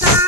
Bye.